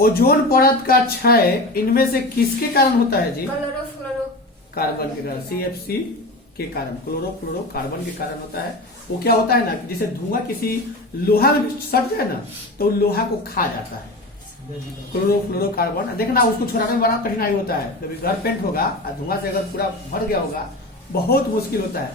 Ozone परत का क्षय इनमें से किसके कारण होता है जी? क्लोरोफ्लोरोकार्बन के कारण, CFC के कारण, क्लोरोफ्लोरोकार्बन के कारण होता है। वो क्या होता है ना, जैसे धुआं किसी लोहा में सट जाए ना तो लोहा को खा जाता है क्लोरोफ्लोरोकार्बन। देखना उसको छुड़ाने में बड़ा कठिनाई होता है। जब घर पेंट होगा और धुआं से अगर पूरा भर गया होगा, बहुत मुश्किल होता है।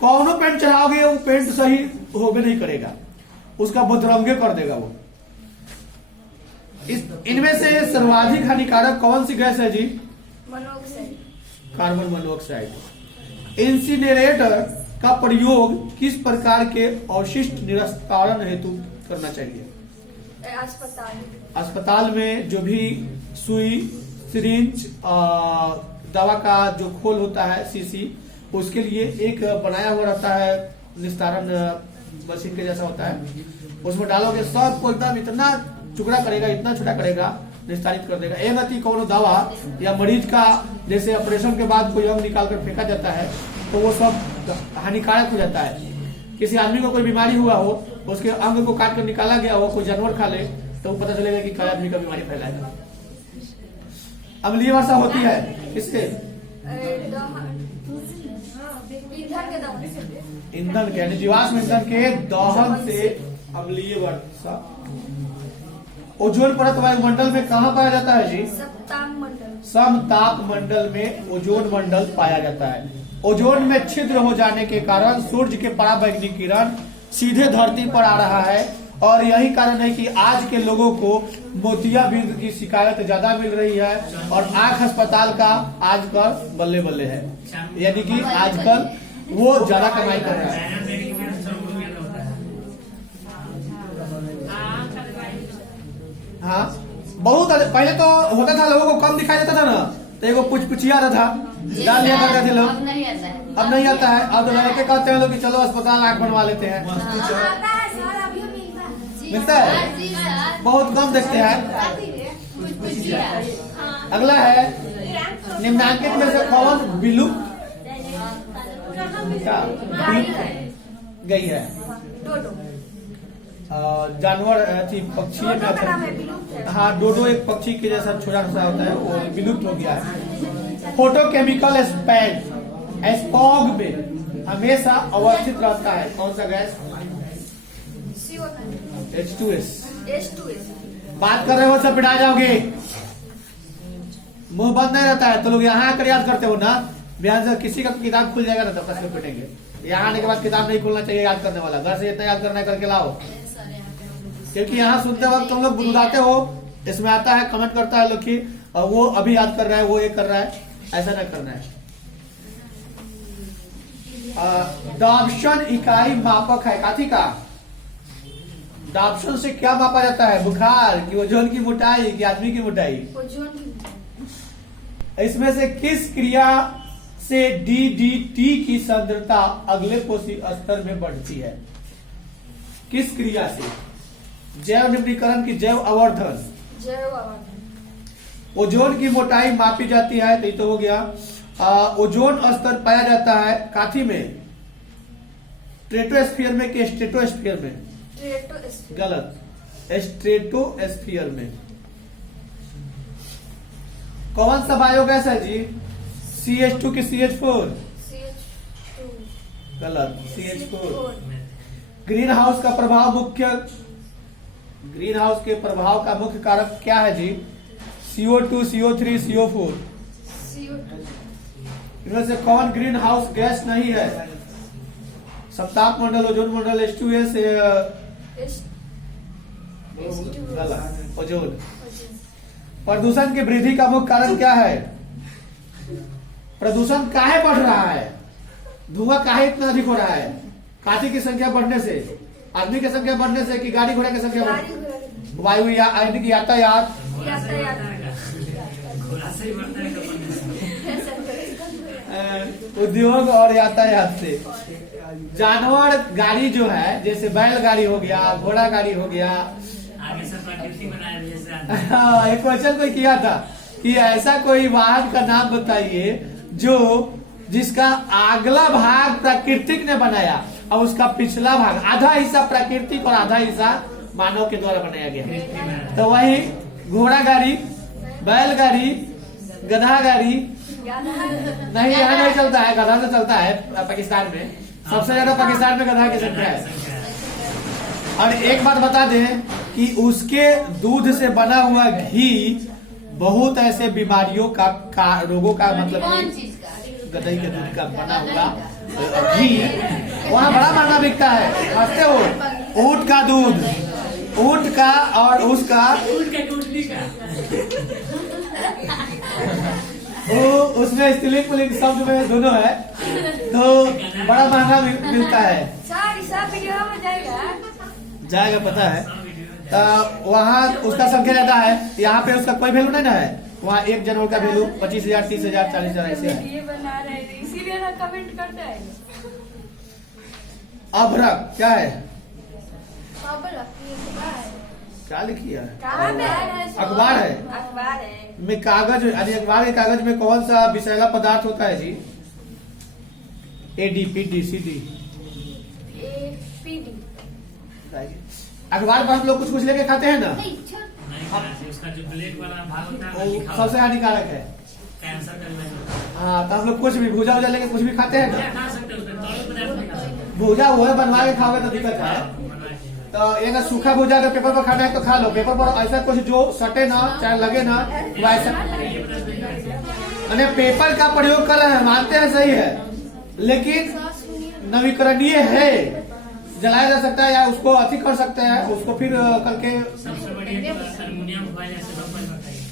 कौनो पेंट चढ़ाओगे वो पेंट सही होबे नहीं करेगा, उसका बदरंगे कर देगा वो। इनमें से सर्वाधिक हानिकारक कौन सी गैस है जी? मोनोऑक्साइड। Carbon monoxide. इंसिनरेटर का प्रयोग किस प्रकार के अवशिष्ट निस्तारण हेतु करना चाहिए? अस्पताल में जो भी सुई, सिरिंज, दवा का जो खोल होता है शीशी, उसके लिए एक बनाया हुआ रहता है निस्तारण मशीन के जैसा होता है। उसमें डालोगे सब को एकदम इतना टुकड़ा करेगा, इतना छोटा करेगा, निस्तारित कर देगा। एक अति कोनो दवा या मरीज का जैसे ऑपरेशन के बाद कोई अंग निकाल कर फेंका जाता है तो वो सब हानिकारक हो जाता है। किसी आदमी को कोई बीमारी हुआ हो, उसके अंग को काट कर निकाला गया हो, कोई जानवर खा ले तो पता चलेगा कि क्या आदमी का बीमारी फैलाएगा। अम्लीय वर्षा होती है किससे? ईंधन के, यानी जीवाश्म ईंधन के दहन से अम्लीय वर्षा। ओजोन परत वायुमंडल में कहाँ पाया जाता है जी? समताप मंडल में ओजोन मंडल पाया जाता है। ओजोन में छिद्र हो जाने के कारण सूर्य के पराबैंगनी किरण सीधे धरती पर आ रहा है, और यही कारण है कि आज के लोगों को मोतियाबिंद की शिकायत ज्यादा मिल रही है, और आंख अस्पताल का आजकल बल्ले बल्ले है, यानी कि आजकल वो ज्यादा कमाई कर रहा है। हाँ, बहुत पहले तो होता था, लोगों को कम दिखाई देता था ना, तो एगो पुछपुछिया रहा था, डाल लिया करते थे लोग। अब नहीं आता है। अब तो लड़के कहते हैं लोग कि चलो अस्पताल आंख बनवा लेते हैं। मिलता है, बहुत कम देखते हैं। अगला है निम्नांकित में से कौन विलुप्त गई है? जानवर थी, पक्षी में। हाँ, डोडो एक पक्षी के जैसा छोटा सा होता है, वो विलुप्त हो गया है। फोटोकेमिकल स्पॉग में हमेशा अवस्थित रहता है कौन सा गैस? H2S। बात कर रहे हो सब पिटा जाओगे, मुंह बंद नहीं रहता है तो लोग यहाँ आकर याद करते हो ना। बयान से किसी का किताब खुल जाएगा ना तब तक पिटेंगे। यहाँ आने के बाद किताब नहीं खुलना चाहिए याद करने वाला, घर से इतना याद करना करके लाओ, क्योंकि यहाँ सुनते वक्त तुम लोग बुलाते हो, इसमें आता है कमेंट करता है लोग कि वो अभी याद कर रहा है, वो ये कर रहा है, ऐसा नहीं करना है। डाप्शन इकाई मापक है काथी का? डाप्शन से क्या मापा जाता है? बुखार की, ओजोन की मोटाई की, आदमी की मोटाई? इसमें से किस क्रिया से DDT की सांद्रता अगले कोशीय स्तर में बढ़ती है? किस क्रिया से? जैव निम्नीकरण की जैव आवर्धन। ओजोन की मोटाई मापी जाती है, तो ये तो हो गया। ओजोन स्तर पाया जाता है काथी में? स्ट्रेटोस्फीयर में कि स्ट्रेटोस्फीयर में? गलत, स्ट्रेटोस्फीयर में। कौन सा बायोगैस है जी? CH2 की CH4? गलत, CH4। ग्रीन हाउस का प्रभाव का मुख्य कारक क्या है जी? CO2, CO3, CO4? इनमें से कौन ग्रीन हाउस गैस नहीं है? समताप मंडल, ओजोन मंडल, H2S? गलत, ओजोन। प्रदूषण की वृद्धि का मुख्य कारण क्या है? प्रदूषण काहे बढ़ रहा है? धुआं काहे इतना अधिक हो रहा है? काठी की संख्या बढ़ने से, आदमी की संख्या बढ़ने से, कि गाड़ी घोड़ा की संख्या बढ़ने? वायु या यातायात? उद्योग और यातायात से। जानवर गाड़ी जो है, जैसे बैलगाड़ी हो गया, घोड़ा गाड़ी हो गया, एक क्वेश्चन कोई किया था कि ऐसा कोई वाहन का नाम बताइए जिसका अगला भाग प्राकृतिक ने बनाया और उसका पिछला भाग, आधा हिस्सा प्राकृतिक और आधा हिस्सा मानव के द्वारा बनाया गया। तो वही घोड़ा गाड़ी, बैलगाड़ी, गधा गाड़ी नहीं, यहाँ नहीं चलता है, गधा तो चलता है पाकिस्तान में, सबसे ज्यादा पाकिस्तान में गधा की संख्या है। और एक बात बता दें कि उसके दूध से बना हुआ घी बहुत ऐसे बीमारियों का रोगों का मतलब कि गधे के दूध का बना हुआ घी वहाँ बड़ा महंगा बिकता है। हंसते हो, ऊँट का दूध, ऊँट का और उसका वो उसमें स्त्रीलिंग पुल्लिंग शब्द में दोनों है, तो बड़ा महंगा मिलता है। जाएगा पता है, वहाँ उसका संख्या ज्यादा है, यहाँ पे उसका कोई वैल्यू नहीं ना है। वहाँ एक जानवर का वैल्यू 25,000, 30,000, 40,000 ऐसे है। इसीलिए ना कमेंट करते हैं। अभ्रक क्या है? क्या लिखी है? अखबार है। अखबार है में कागज, यानी अखबार के कागज में कौन सा विषैला पदार्थ होता है जी? ADPDCD। अखबार पर हम लोग कुछ लेके खाते हैं ना, उसका जो ब्लैक वाला भाग होता है वो सबसे हानिकारक है। कैंसर का। हाँ, तो हम लोग कुछ भी भूजा उजा लेके कुछ भी खाते हैं ना, खा सकते हो, भूजा वो है बनवा के खाओगे तो दिक्कत है। तो एक सूखा भूजा अगर पेपर पर खाना है तो खा लो, पेपर पर ऐसा कुछ जो सटे ना, चाहे लगे ना, वैसा पेपर का प्रयोग कर रहे हैं, मानते हैं सही है, लेकिन नवीकरणीय है, जलाया जा सकता है या उसको अति कर सकते हैं, उसको फिर करके सबसे बढ़िया अल्युमिनियम मोबाइल ऐसे बताइए।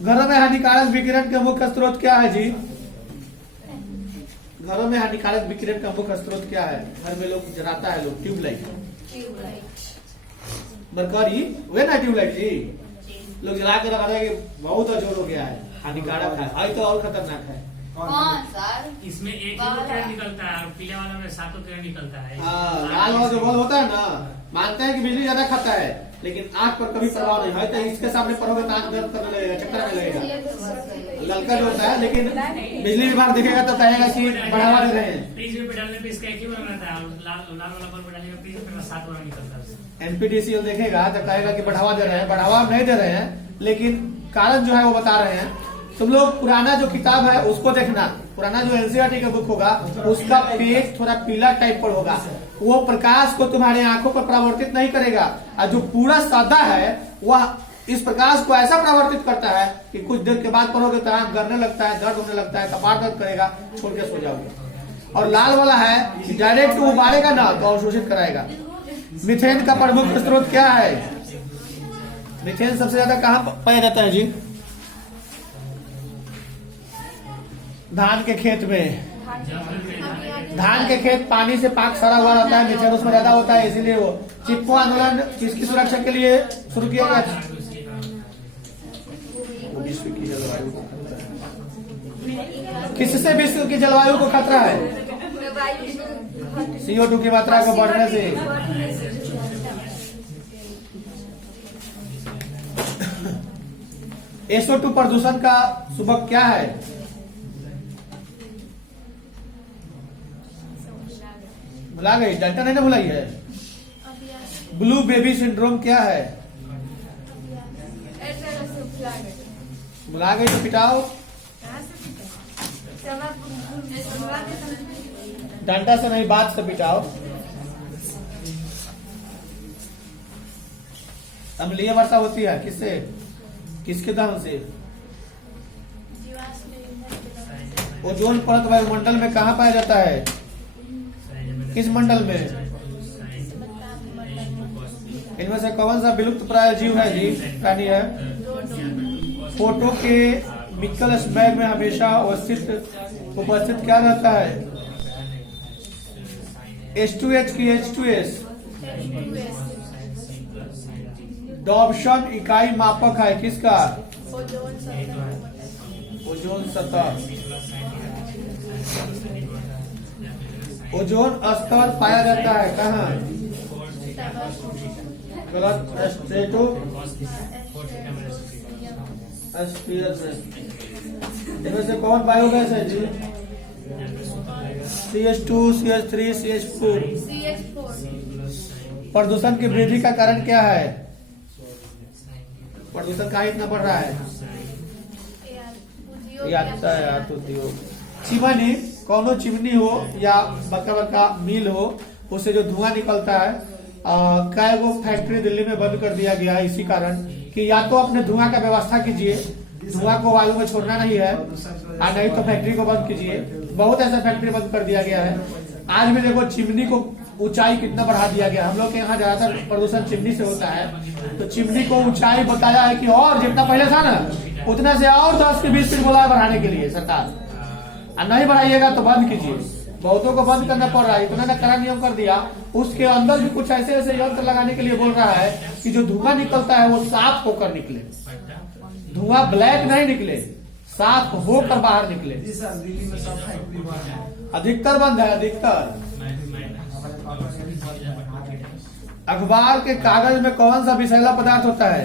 घरों में हानिकारक विकिरण का मुख्य स्रोत क्या है जी? घरों में हानिकारक विकिरण का मुख्य स्रोत क्या है? घर में लोग जलाता है, लोग ट्यूबलाइट, मरकरी वे ना ट्यूबलाइट जी, लोग जला के रखा है कि बहुत अजोर हो गया है, हानिकारक है, आई तो और खतरनाक है। कौन सर? इसमें एक किरण निकलता है और पीले वाला में 7 किरण निकलता है। लाल वाला जो बल्ब होता है ना, मानते हैं कि बिजली ज्यादा खाता है, लेकिन आंख पर कभी प्रभाव नहीं है। तो इसके सामने पढ़ोगे तो आंख दर्द करने लगेगा, चक्कर आने लगेगा। ललका जो होता है, लेकिन बिजली विभाग देखेगा तो कहेगा कि बढ़ावा दे रहे हैं। फ्रिज में डालने पे इसका एक ही बना रहता है, लाल वाला बल्ब डालने पे फ्रिज में 7 वाला निकलता है। NPTCL देखेगा तो कहेगा कि बढ़ावा दे रहे हैं, बढ़ावा नहीं दे रहे हैं, लेकिन कारण जो है वो बता रहे हैं। तुम लोग पुराना जो किताब है उसको देखना, पुराना जो NCERT का बुक होगा उसका पेज थोड़ा पीला टाइप पर होगा, वो प्रकाश को तुम्हारे आंखों पर परावर्तित नहीं करेगा, और जो पूरा सादा है वह इस प्रकाश को ऐसा परावर्तित करता है कि कुछ देर के बाद पढ़ोगे तो आंख गरने लगता है, दर्द होने लगता है, कपार दर्द करेगा, छोड़ के सो जाओगे। और लाल वाला है कि डायरेक्ट उबालेगा ना तो अवशोषित कराएगा। मीथेन का प्रमुख स्रोत क्या है? मीथेन सबसे ज्यादा कहाँ पाया जाता है जी? धान के खेत में। धान के खेत पानी से पाक सड़ा हुआ रहता है, मीथेन उसमें ज्यादा होता है, इसीलिए वो चिपको आंदोलन किसकी सुरक्षा के लिए शुरू किया गया? विश्व की जलवायु को खतरा है। किससे विश्व की जलवायु को खतरा है? CO2 की मात्रा को बढ़ने से। SO2 प्रदूषण का सबब क्या है? भुला गई, डाटा नहीं ना भुलाई है। ब्लू बेबी सिंड्रोम क्या है? भुला गई तो पिटाओ, डंडा से नहीं बात से पिटाओ। अम्लीय वर्षा होती है किससे? किसके दहन से? ओजोन परत वायुमंडल में कहाँ पाया जाता है? किस मंडल में? इनमें से कौन सा विलुप्त प्राय जीव है जी, प्राणी है? फोटो के मिकल बैग में हमेशा उपस्थित क्या रहता है? H2H की H2S। डॉप्शन इकाई मापक है किसका? ओजोन सतह। ओजोन स्तर पाया जाता है कहाँ? गलत, स्ट्रेटो स्फीयर में। इनमें से कौन बायोगैस है जी? CH2, CH3, CH4। प्रदूषण की वृद्धि का कारण क्या है? प्रदूषण का इतना बढ़ रहा है? यातायात उद्योग, चिमनी, कोनो चिमनी हो या बड़का बड़का मिल हो, उससे जो धुआं निकलता है, कई गो फैक्ट्री दिल्ली में बंद कर दिया गया है इसी कारण कि या तो अपने धुआं का व्यवस्था कीजिए, धुआं को वायु में छोड़ना नहीं है, और नहीं तो फैक्ट्री को बंद कीजिए। बहुत ऐसा फैक्ट्री बंद कर दिया गया है। आज भी देखो चिमनी को ऊंचाई कितना बढ़ा दिया गया। हम लोग के यहाँ ज्यादातर प्रदूषण चिमनी से होता है, तो चिमनी को ऊंचाई बताया है कि और जितना पहले था ना उतना से और 10 से 20 फीट बोला है बढ़ाने के लिए सरकार, और नहीं बढ़ाइएगा तो बंद कीजिए। बहुतों को बंद करना पड़ रहा है, इतना कड़ा नियम कर दिया। उसके अंदर भी कुछ ऐसे ऐसे यंत्र लगाने के लिए बोल रहा है कि जो धुआं निकलता है वो साफ होकर निकले, धुआं ब्लैक नहीं निकले, साफ होकर बाहर निकले। अधिकतर बंद है, अधिकतर। अखबार के कागज में कौन सा विषैला पदार्थ होता है?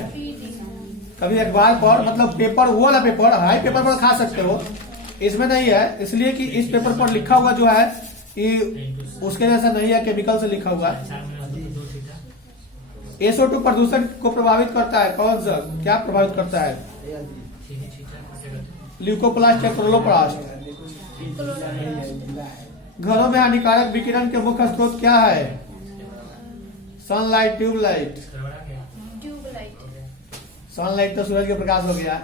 कभी अखबार पर, मतलब पेपर, वो वाला पेपर, हाई पेपर पर खा सकते हो, इसमें नहीं है, इसलिए कि इस पेपर पर लिखा हुआ जो है कि उसके जैसा नहीं है, केमिकल से लिखा हुआ है। SO2 प्रदूषण को प्रभावित करता है। कौन सा, क्या प्रभावित करता है? ल्यूकोप्लास्ट या क्लोरोप्लास्ट। घरों में हानिकारक विकिरण के मुख्य स्रोत क्या है? Sunlight, tubelight. सनलाइट तो सूरज के प्रकाश हो गया।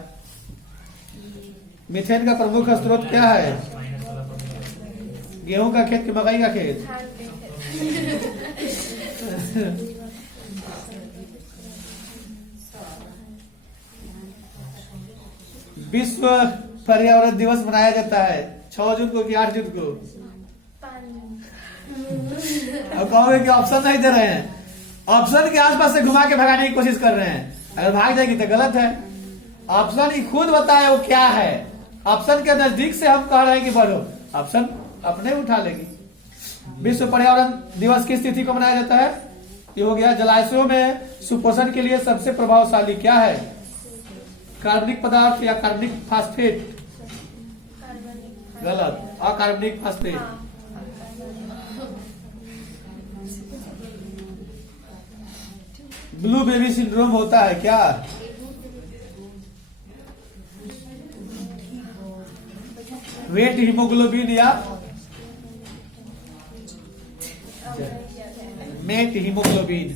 मीथेन का प्रमुख स्रोत क्या है? गेहूं का खेत कि मकई का खेत? विश्व पर्यावरण दिवस मनाया जाता है 6 जून को कि 8 जून को? अब कहोगे कि ऑप्शन नहीं दे रहे हैं, ऑप्शन के आसपास से घुमा के भगाने की कोशिश कर रहे हैं। अगर भाग जाएगी तो गलत है। ऑप्शन ही खुद बताए वो क्या है। ऑप्शन के नजदीक से हम कह रहे हैं कि बढ़ो, ऑप्शन अपने उठा लेगी। विश्व पर्यावरण दिवस किस तिथि को मनाया जाता है? ये हो गया। जलाशयों में सुपोषण के लिए सबसे प्रभावशाली क्या है? कार्बनिक पदार्थ या कार्बनिक फास्फेट? गलत, अकार्बनिक फास्फेट। ब्लू बेबी सिंड्रोम होता है क्या? वेट हीमोग्लोबिन या मेट हीमोग्लोबिन।